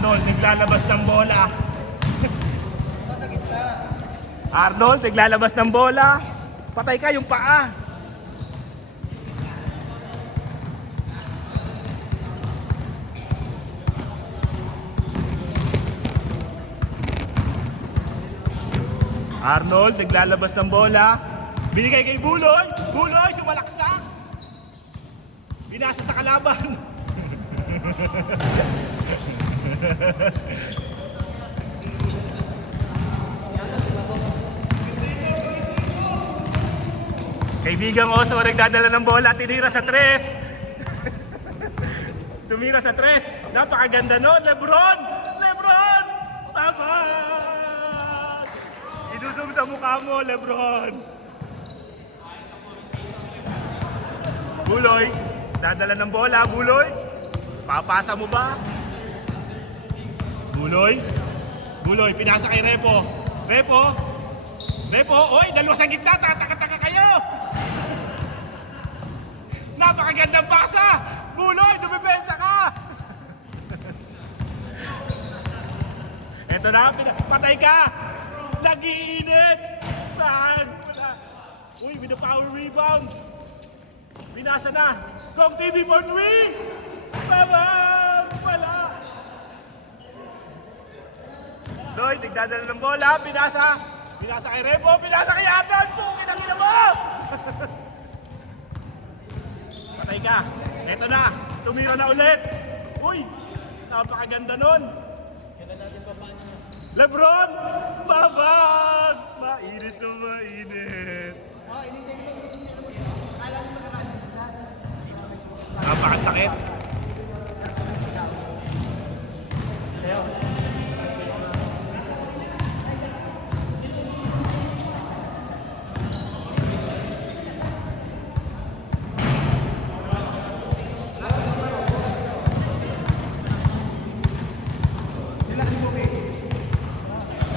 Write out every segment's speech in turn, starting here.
Arnold, naglalabas ng bola. Arnold, naglalabas ng bola. Patay ka yung paa. Arnold, naglalabas ng bola. Binigay kay Buloy. Buloy, sumalaksak. Binasa sa kalaban. Kaibigang Oso, nagdadala ng bola. Tinira sa tres. Tumira sa tres. Napakaganda nun. Lebron! Lebron! Tama! Isusum sa mukha mo, Lebron. Buloy, dadala ng bola, Buloy. Papasa mo ba? Buloy. Buloy, pinasa kay Repo. Repo. Repo, oy, dalawa sa gitna, taka-taka kayo. Napakagandang pasa. Buloy, dumipensa ka. Eto na, patay ka. Nag-iinit! Saan? Uy, with the power rebound! Binasa na! Kong TV for 3! Babang! Wala! Lloyd, nagdadala ng bola, binasa! Binasa kay Repo, binasa kay Atan! Pungin ang ina mo! Patay ka! Eto na! Tumira na ulit! Uy! Napakaganda nun! Lebron! Babag! Mainit na mainit. Napakasakit.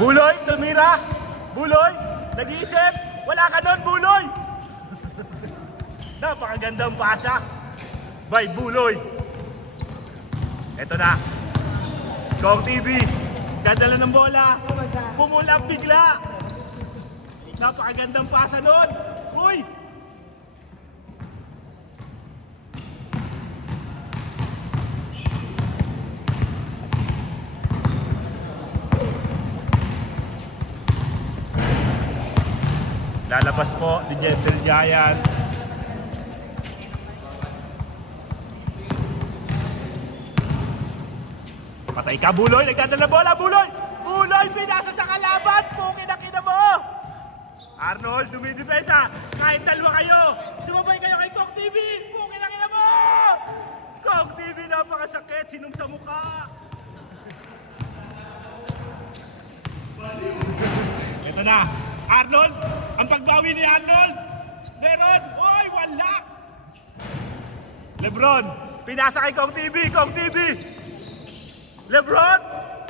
Buloy, tumira. Buloy, nag-iisip. Wala ka doon, Buloy. Napakagandang pasa by Buloy. Eto na. Kong TV, dadala ng bola. Pumulap bigla. Napakagandang pasa doon. Uy! Lalabas po ni Gentle Giant. Patay ka, Buloy. Nagdadala bola, Buloy. Buloy, pinasa sa kalaban. Pukin ang ina mo. Arnold, dumidipesa. Kahit dalawa kayo, sumabay kayo kay Kong TV. Pukin ang ina mo. Kong TV, napakasakit. Sinum sa mukha. Ito na. Arnold, ang pagbawi ni Arnold. Meron. Oy, wala. Lebron, pinasa kay Kong TV. Kong TV. Lebron,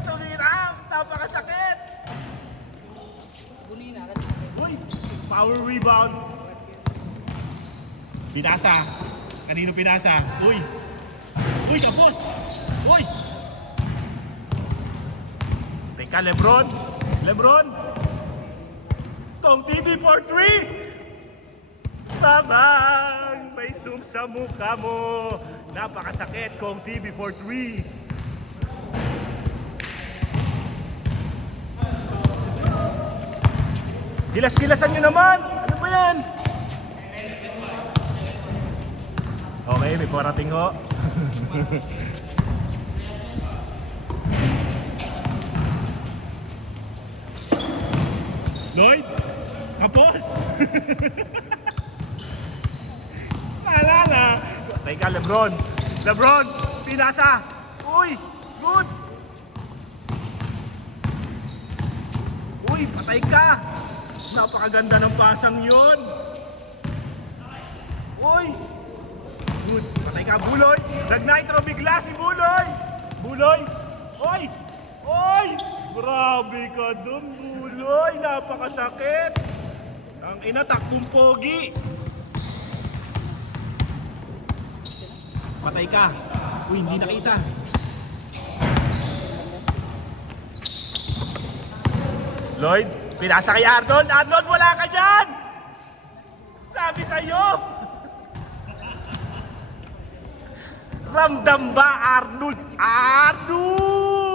tumira. Napakasakit. Uy, power rebound. Pinasa. Kanino pinasa? Uy. Uy, kapos. Uy. Teka, Lebron. Lebron. Kong TV for 3! Babang! May zoom sa mukha mo. Napakasakit, Kong TV for 3. Gilas-gilasan nyo naman! Ano ba yan? Okay, may parating ho. Lloyd? Tapos! Naalala! Teka, Lebron! Lebron! Pinasa! Uy! Good! Uy! Patay ka! Napakaganda ng pasang yun! Uy! Good! Patay ka, Buloy! Nag-nitro bigla si Buloy! Buloy! Uy! Uy! Grabe ka dun, Buloy! Napakasakit! Ang ina, takbong pogi! Patay ka! Uy, hindi nakita! Lloyd, pinasa kay Arnold. Arnold, wala ka dyan! Sabi sa'yo! Ramdam ba, Arnold? Arnold!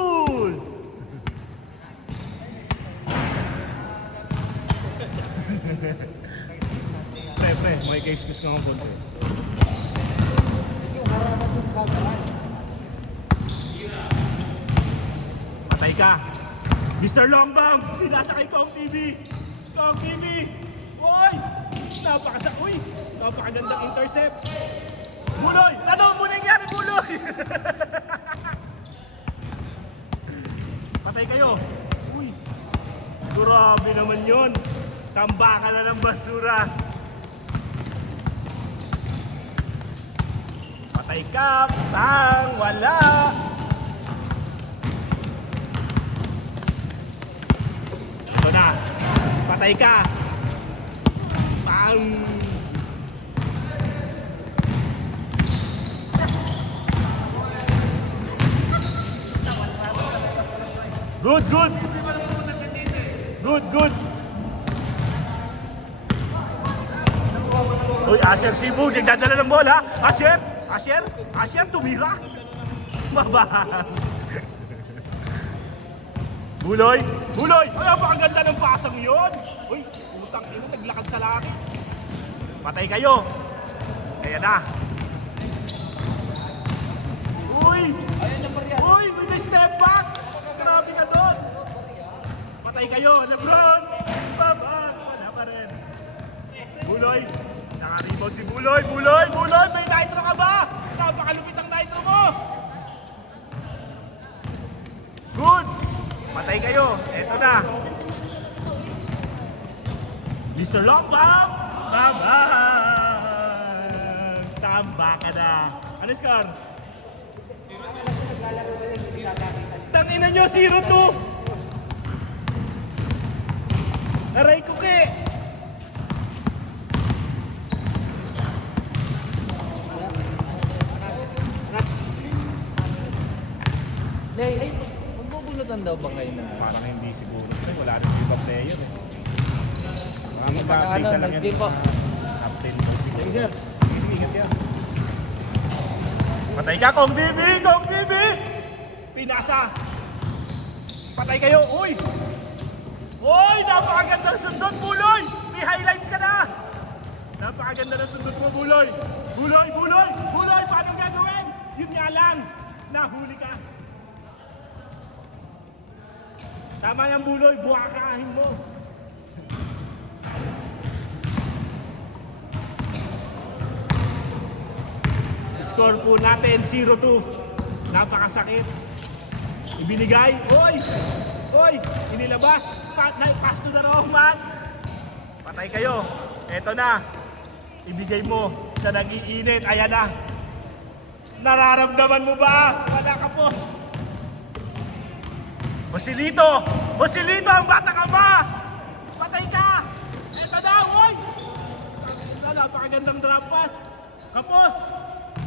Pre, may case-case ka nga po. Patay ka! Mr. Longbang! Pinasa kay Kong TV! Kong TV! Uy! Napakagandang intercept! Buloy! Ano mo nangyari, Buloy? Patay kayo! Uy! Grabe naman yun! Tambakan na ng basura! Patay ka! Tang! Wala! Ito na! Patay ka! Pang! Good, good! Good, good! Uy, Asher Cebu, nagdadala ng bola! Asher! Asher! Asher, tumira! Mabang! Buloy! Buloy! Ay, napakaganda ng pasang yun! Uy, utang ino, naglakad sa langit. Patay kayo! Kaya na! Uy! Uy, may step back! Grabe ka doon! Patay kayo! Lebron! Babang! Wala pa rin. Buloy! Naka-rebound si Buloy! Buloy! Buloy! May nitro ka ba? Napakalupit ang nitro mo! Good! Patay kayo! Eto na! Mr. Longbang! Babang! Tamba ka na! Ano score? Tangina nyo, 0-2! Aray ko ke! Ay, magbubunutan daw ba kayo na? Parang hindi siguro. Wala rin iba player eh. Mga mag-update na lang nice yan. game po. Update daw siguro. Thank you, sir. Sige, ingat yan. Patay ka, Kong TV! Kong TV! Pinasa! Patay kayo! Uy! Uy! Napakagandang sundot, Buloy! May highlights ka na! Napakaganda ng sundot mo, Buloy! Buloy! Buloy! Buloy! Paano gagawin? Yun nga lang! Nahuli ka! Tama yung Buloy! Buwakahin mo! Score po natin 0-2. Napakasakit. Ibinigay. Oy! Oy! Inilabas. Pass to the wrong man. Patay kayo. Eto na. Ibigay mo sa nag-iinit. Ayan na. Nararamdaman mo ba? Wala ka po. Joselito! Joselito ang batang ama! Patay ka! Eto na, oy! Napakagandang drop pass. Kapos!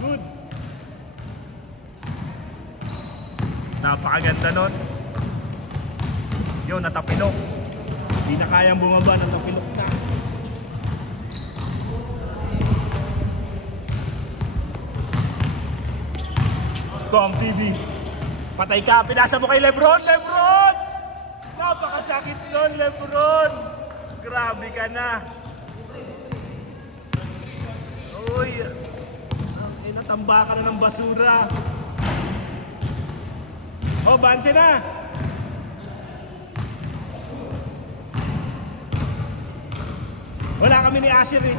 Good! Napakaganda nun. Yun, natapilok. Hindi na kayang bumaba, natapilok na. Kong TV. Patay ka, pinasa mo kay Lebron! Lebron! Napakasakit nun, Lebron! Grabe ka na. Uy! Natamba ka na ng basura. Oh, banse na! Wala kami ni Asher eh.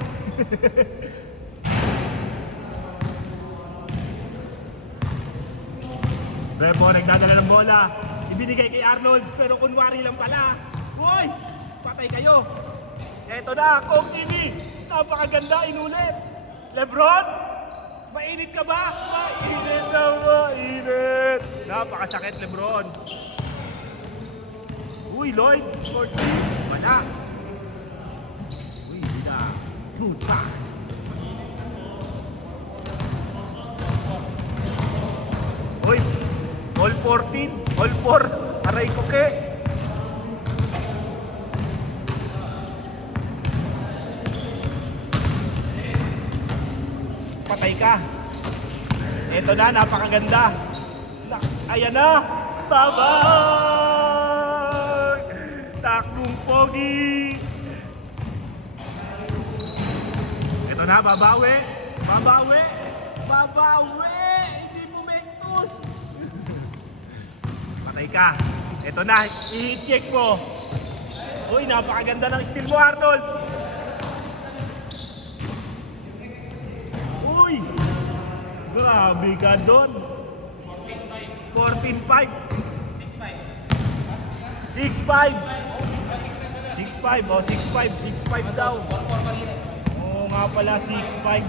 Bebo, nagdadala ng bola. Ibinigay kay Arnold, pero kunwari lang pala. Uy! Patay kayo. Eto na, Kong TV. Napakaganda, inulit. Lebron? Mainit ka ba? Mainit na, mainit. Napakasakit, Lebron. Uy, Lloyd. Short. Wala. Uy, wala. Good pass. Uy, all 14. All 4. Aray ko ke. patay ka. Ito na, napakaganda. Ayan na. Babay! Takbong pogi. Ito na, babawi. Babawi. Babawi. Hindi momentus. Patay ka. Ito na, i-check mo. Uy, napakaganda ng steal mo, Arnold. Uy! Grabe ka doon. 14-5. 6-5. 6-5. O, 6-5. 6-5 daw. Oo nga pala, 6-5.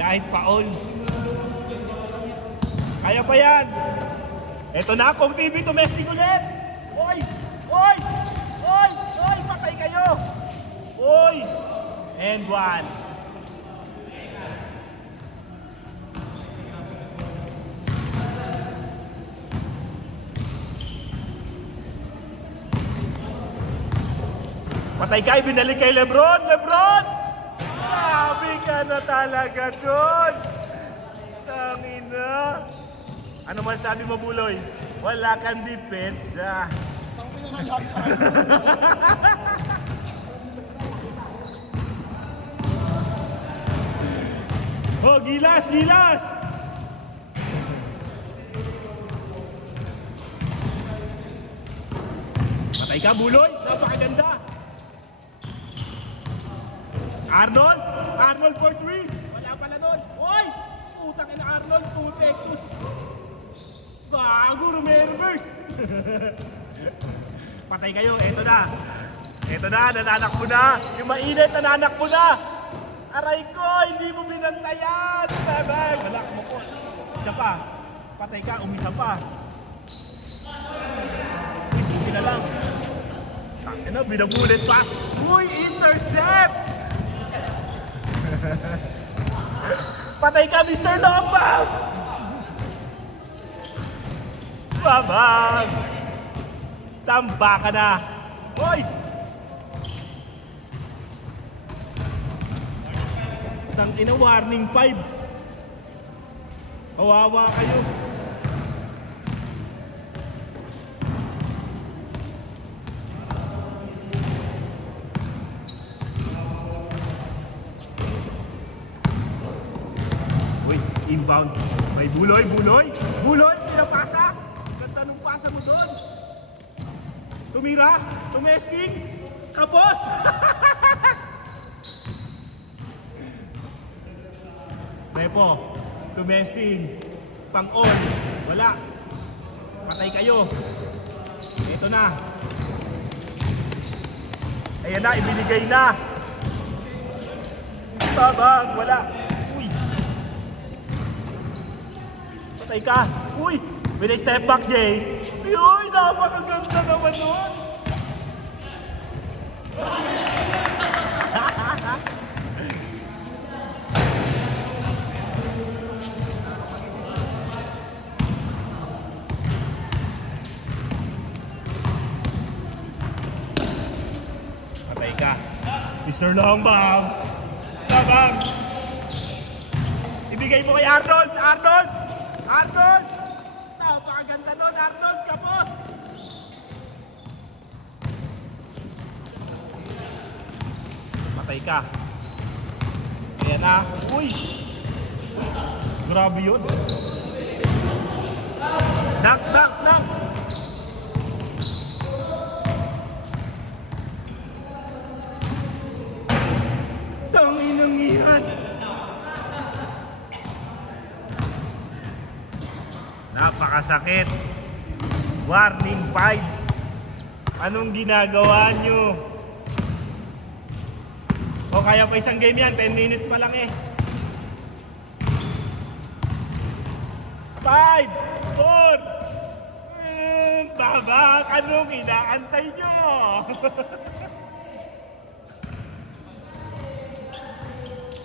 Kahit pa-all. Kaya pa yan. Eto na, Kong TV, domestic ulit. Oy! Oy! Oy! Oy! Patay kayo! Oy! And one. Patay ka, binalik kay Lebron! Lebron! Grabe ka na talaga doon! Tangina! Ano man sabi mo, Buloy? Wala kang depensa. Oh, gilas! Gilas! Patay ka, Buloy! Napakaganda! Arnold! Arnold for 3! Wala pala nun! Oy! Putang ina Arnold! Pumipektus! Bago, reverse! Patay kayo, eto na! Eto na, nananakbo na! Yung mainit, nananakbo na! Aray ko, hindi mo binantayan! Sabay! Wala, kumukot! Isa pa! Patay ka, umisa pa! Hindi na lang! Ano, binabulit pass! Uy, intercept! Patay ka, Mr. Lombang! Babang! Tamba ka na! Hoy! Tangina, warning 5. Kawawa kayo. Uy, inbound. May Buloy, Buloy! Buloy, pinapasa! Ganda nung pasa mo doon. Tumira, tumesting, kapos! Repo, tumesting, pang-on, wala. Patay kayo. Ito na. Ayan na, ibinigay na. Babang, wala. Uy. Patay ka. Uy, with a step back, Jay. Uy, napakaganda naman nun. Patay ka. Mr. Longbang. Babang. Ibigay mo kay Arnold. Arnold. Arnold. Napakaganda nun, Arnold. Kapos. Patay ka. Ayan na. Uy. Grabe yun. Knock, knock, knock. Tanginang iyan. Napakasakit. Warning 5. Anong ginagawa nyo? O kaya pa isang game yan, 10 minutes pa lang eh. 5, 4, Babak, anong inaantay nyo?